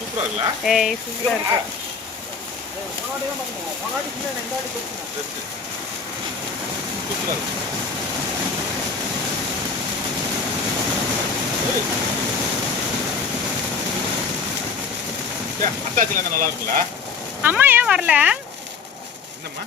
சூப்பரா இல்ல? ஏய் சூப்பரா இருக்கு. சூப்பரா இருக்கு. அத்தாச்சில நல்லா இருக்குல்ல? அம்மா ஏன் வரல? என்னம்மா?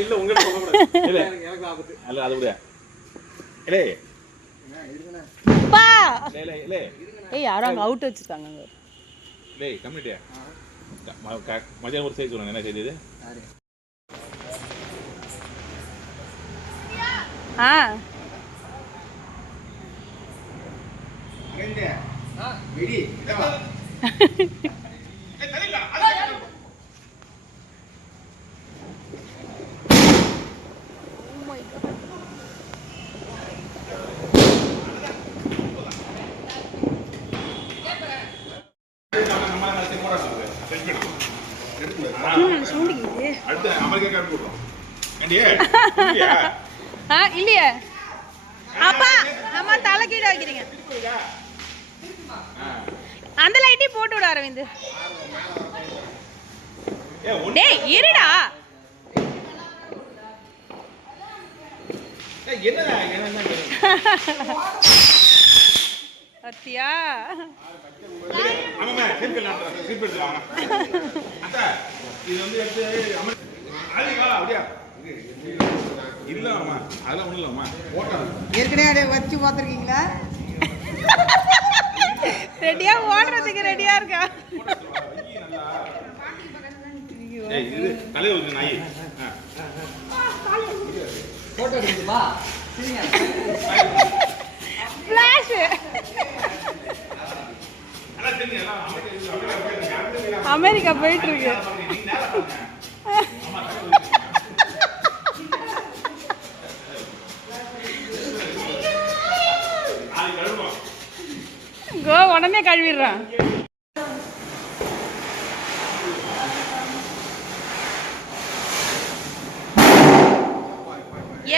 இல்ல உங்களுக்கு சொல்லக்கூடாது. இல்ல எனக்கு ஆபத்து. இல்ல அது விடு. இல்ல பா இல்ல இல்ல ஏய் யாரோ அங்க அவுட் வச்சிருக்காங்க அங்க. இல்ல கம்மிட்டியா மதியம் ஒரு செய்தி சொல்லுங்க. என்ன செய்தி இது? ஆ அங்கங்க வெடி இதவா இல்லையே அப்பா அம்மா தலை கீழே வைக்கிறீங்க. அந்த லைட்டையும் போட்டு விட அரவிந்த். டேய் இருடா. அத்தியா ஏற்கனவே வச்சு பார்த்துருக்கீங்களா? ரெடியா ஓடுறதுக்கு ரெடியா இருக்கா? ஃபிளாஷ் அமெரிக்கா போயிட்டு இருக்கு. கோ உடனே கழுவிடுறான்.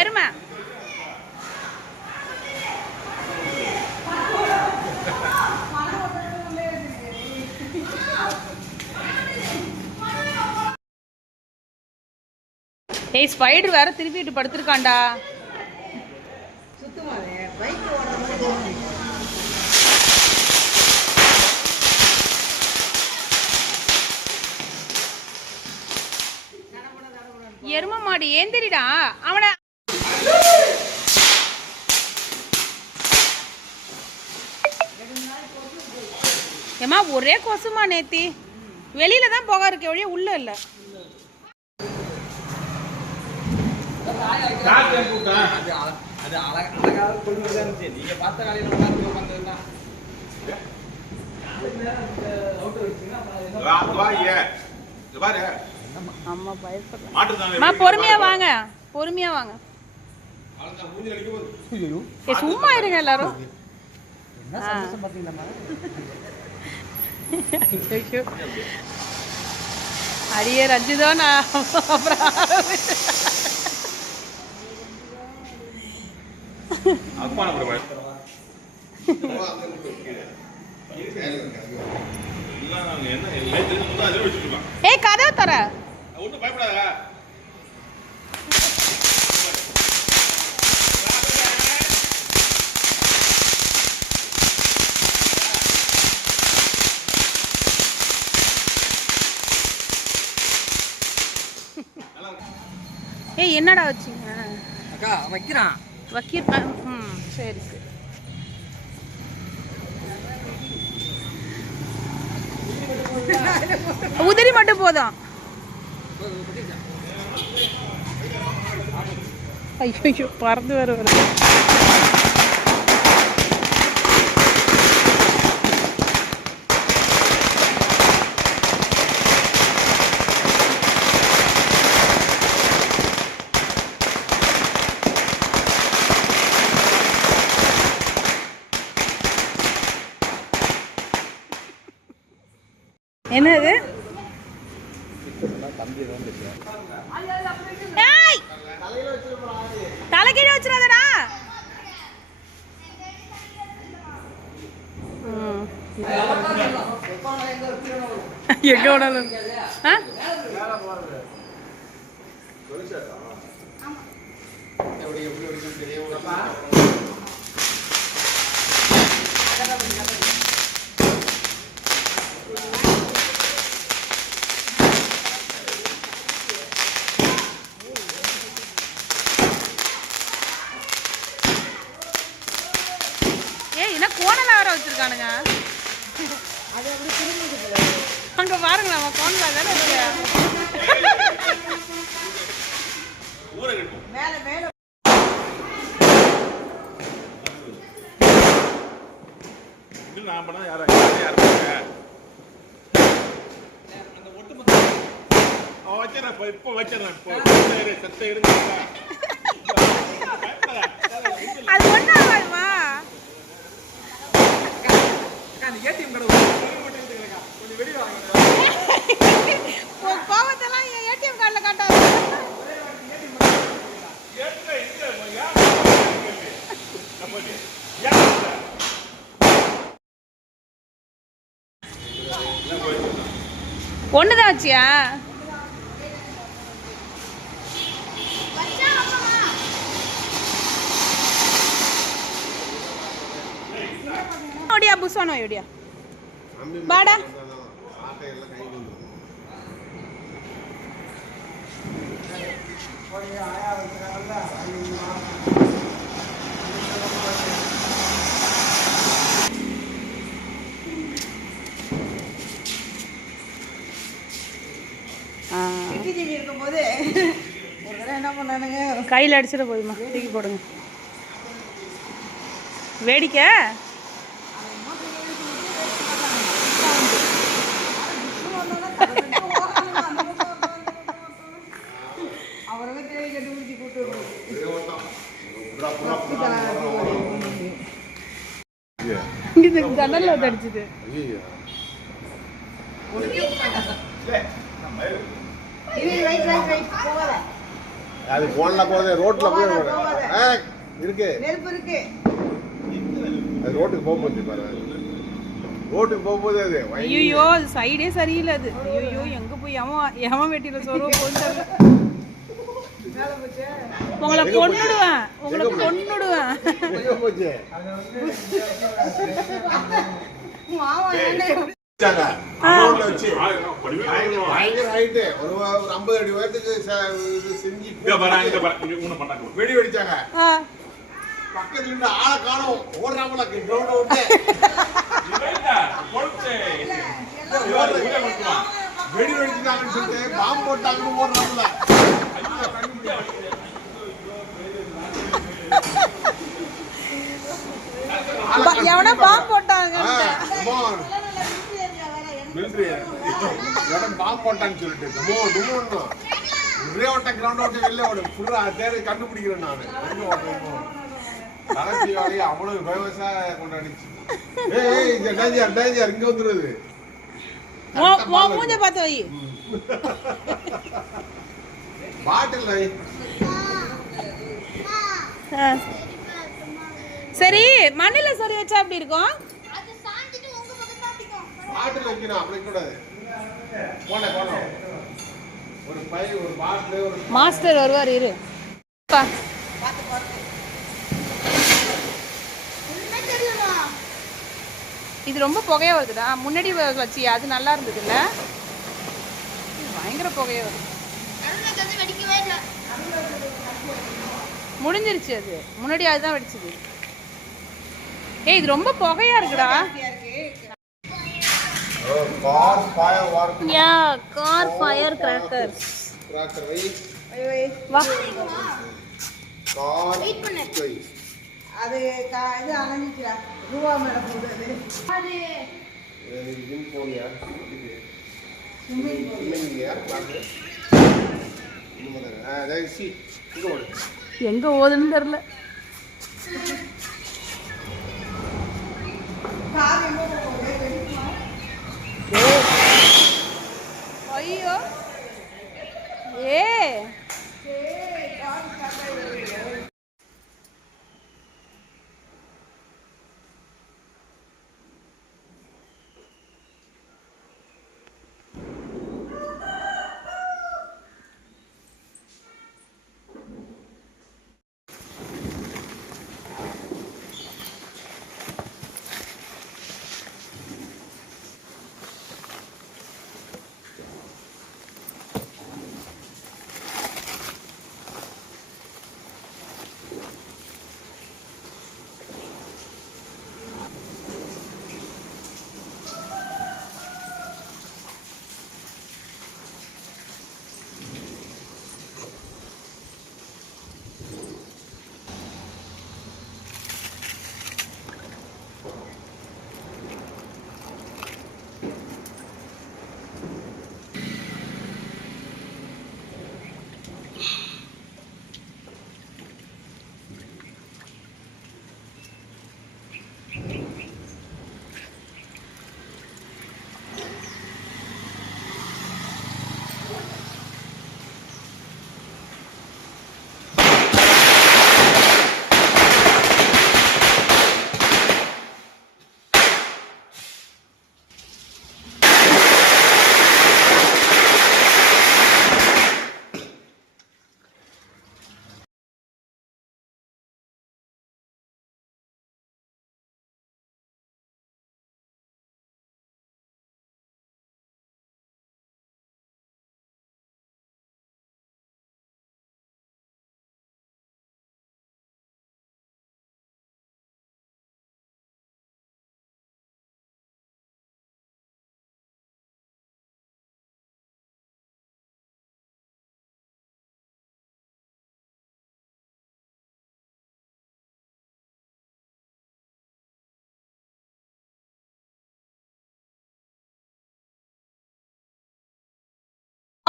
எருமை ஏய் ஸ்பைடர் வேற திருப்பிட்டு படுத்துருக்காண்டா. எரும மாடு ஏந்திரிடா அவனை. ஏமா ஒரே கொசுமா நேத்தி வெளியில தான் போக இருக்க ஒழிய உள்ள இல்ல. அம்மா பயப்படுறாங்க. பொறுமையா வாங்க பொறுமையா வாங்க. சும்மா இருங்க எல்லாரும். அடியே ரஞ்சிதோனா ஏய் கதை தர ஒன்றும் பயப்படாத. ஏய் என்னடா வச்சீங்க? அக்கா வைக்கிறான் வைக்கிறான். ம் சரி சரி. உதிரி மட்டும் போதும். ஐயோ பறந்து வர வருது. என்னது? ஏய்! தலைகீழ வச்சிராதடா. எங்க ஓடலாம்? ஏய், என்ன கோணலா வர வச்சிருக்கானுங்க? அங்க பாருங்களா, அவன் கோணலா தானே இருக்கு. மேல மேல நான் பண்ணா யாரும் இருக்காங்க. வச்சிடறேன் இப்போ வச்சிடறேன். சத்த எடுங்க. அது ஒண்ணு ஆகாதுமா. ஏடிஎம் கடை கொஞ்சம் வெடி வாங்க. கோவத்தெல்லாம் ஏடிஎம் கார்டுல காட்டாது. ஒண்ணுதான் வச்சியா? ஓடியா புஸ்வானோ ஓடியா பாடா. இருக்கும்போது ஒரு தடவை என்ன பண்ணானுங்க, கையில் அடிச்சிட போதுமா, தூக்கி போடுங்க. வேடிக்கை அவரவே தேடி கண்டுபிடிச்சி கூட்டு இது ஜன்னல்ல அடிச்சுது. அது போன்ல போகுது, ரோட்ல போய் இருக்கு, நெருப்பு இருக்கு. அது ரோட்டுக்கு போகும்போது பாரு, ரோட்டுக்கு போகும்போது அது ஐயோ அது சைடே சரியில்லை. அது ஐயோ எங்க போய் எவன் வெட்டில சொருவ போச்சு. உங்களை கொன்னுடுவேன், உங்களை கொன்னுடுவேன். எங்க போச்சு? மாமா என்ன அமௌண்ட் வச்சு பயங்கர ஹைட்டு, ஒரு 50 அடி உயரத்துக்கு செஞ்சு வெடி வெடிச்சாங்க. பக்கத்துல இருந்து ஆளை காணோம், ஓடுறாங்களா கிரவுண்ட் விட்டு. வெடி வெடிச்சுட்டாங்கன்னு சொல்லிட்டு பாம்பு போட்டாங்கன்னு ஓடுறாங்களா. எவனா பாம்பு போட்டாங்க. மிலிட்டரி இடம் பாம்பு போட்டான்னு சொல்லிட்டு ஒரே ஓட்ட கிரவுண்ட் ஓட்ட வெளில ஓடு ஃபுல்லா தேடி கண்டுபிடிக்கிறேன் நான். எங்க ஓட்டுறோம் கடைசி வரையும் அவ்வளவு ஃபேமஸா கொண்டாடிச்சு. ஏய் டேஞ்சர் டேஞ்சர், இங்க வந்துருது. மூஞ்ச பார்த்து வை. பாட்டில் வை. சரி, மண்ணில சொறி வச்சா அப்படி இருக்கும். பாட்டில் வைக்கணும், அப்படி கூடாது. போன போனோம் ஒரு பை ஒரு பாட்டில் ஒரு மாஸ்டர் வருவார் இரு. இது ரொம்ப புகையா வருதுடா. முன்னாடி வச்சியா அது நல்லா இருந்ததுல்ல, பயங்கர புகையா வருது. முடிஞ்சிருச்சு, அது முன்னாடி அதுதான் வெடிச்சது. ஏய் இது ரொம்ப புகையா இருக்குடா. கார் ஃபயர் வார் யா கார் ஃபயர் கிராக்கர்ஸ். கிராக்கர் வை. வா கார் வெயிட் பண்ணு. வை. அது இது அணைஞ்சிச்சா ரூபா மேல போடுறது. அது ஜிம் போனியா? இல்லையா பாத்து இன்னும் சி இங்க ஓடு. எங்க ஓதுன்னு தெரியல. கார் எங்க போகுது?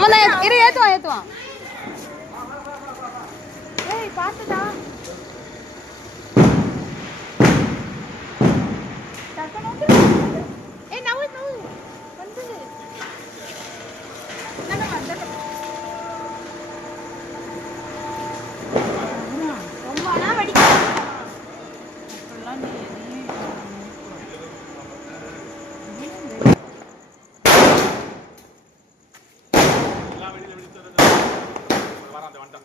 அவன் தான் இரு ஏற்றுவான் ஏய் பார்த்துடா ஏய் நவு வந்து ரொம்ப நாள் வடிக்க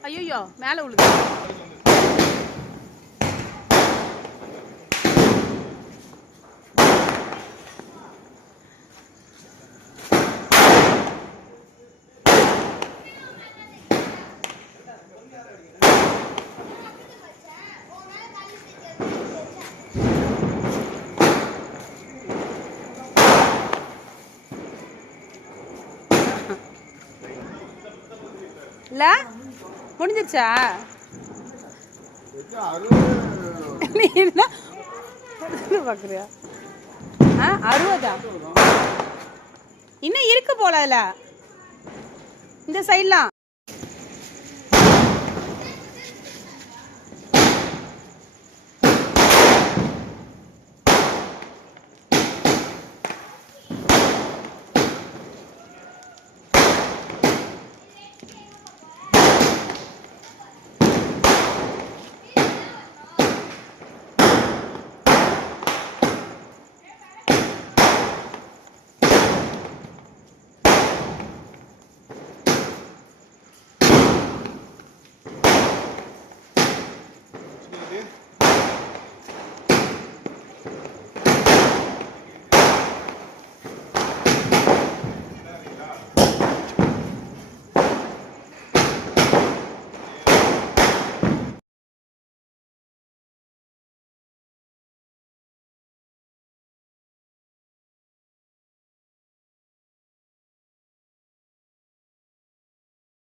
ஐயோ மேலே விழுது இல்ல முடிஞ்சிருச்சா நீ என்ன பாக்குறியா 60 இன்னும் இருக்கு போல அதுல இந்த சைட்லாம்